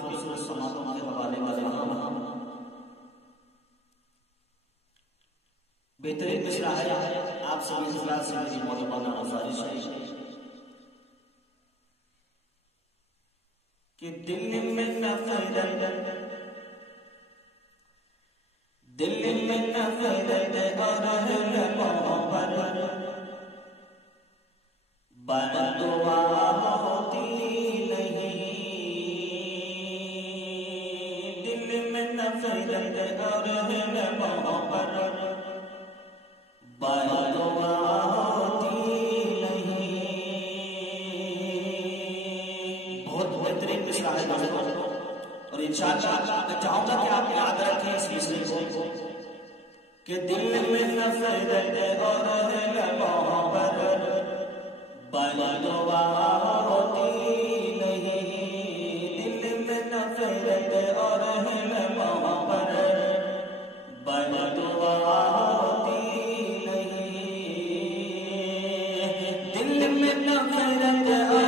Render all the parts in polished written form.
خوبصورت سماعتوں کے حوالے والے بہترین مشرا ہے آپ سبھی حضرات سے میری مولانا گزارش ہے کہ دل میں نفرت اور محبت بددعا ہوتی نہیں، دل میں نفرت اور محبت بددعا ہوتی نہیں۔ بہت بہترین مشرا ہے اور انشاءاللہ میں چاہوں گا کہ آپ یاد رکھیں اس مصرے کو کہ دل میں نفرت اور محبت بددعا ہوتی نہیں، دل میں نفرت اور محبت بددعا ہوتی نہیں، دل میں نفرت اور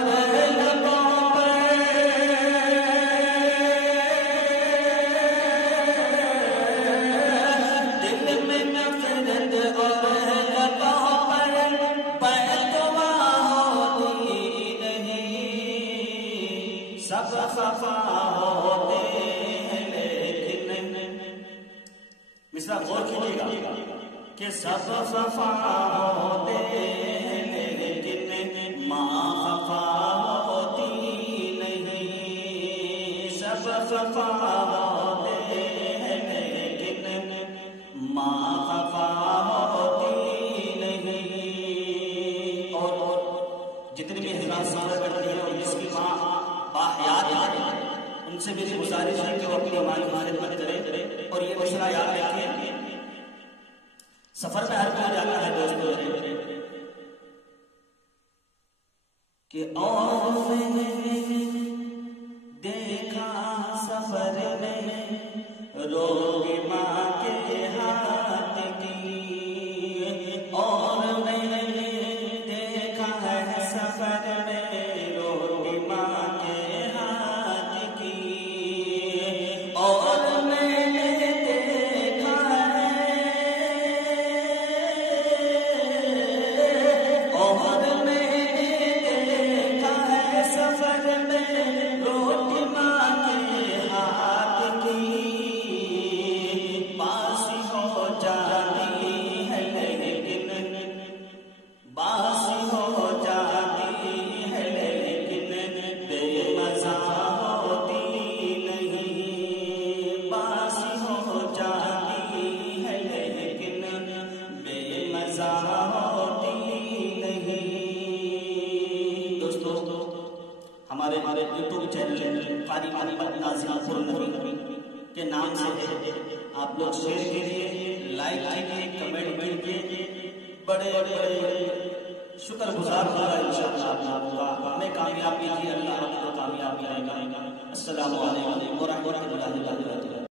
غور کیجیے گا کہ سب خفا ہوتے ہیں لیکن ماں خفا ہوتی نہیں، سب خفا ہوتے ہیں لیکن ماں خفا ہوتی نہیں۔ اور جتنے بھی حضرات سفر کرتے ہیں اور جس کی ماں باحیات ہے ان سے میری گزارش ہے کہ وہ اپنی ماں کی خدمت کرے اور یہ مشورہ یاد رکھیں سفر میں ہر کوئی جاتا ہے دوستوں کہ اور میں نے دیکھا سفر میں روگی ماں کے ہاتھ کی، اور میں نے دیکھا ہے سفر میں روگی ماں کے ہاتھ کی، اور ہمارے یوٹیوب چینل قاری محمد ناظم النبی کے نام سے آپ لوگ شیئر کیجیے، لائک کیجیے، کمنٹ کیجیے، بڑے شکر گزار ہوگا انشاءاللہ آپ کا، ہمیں کامیابی دی، اللہ آپ کو کامیابی دے گا۔ السلام علیکم ورحمۃ اللہ وبرکاتہ۔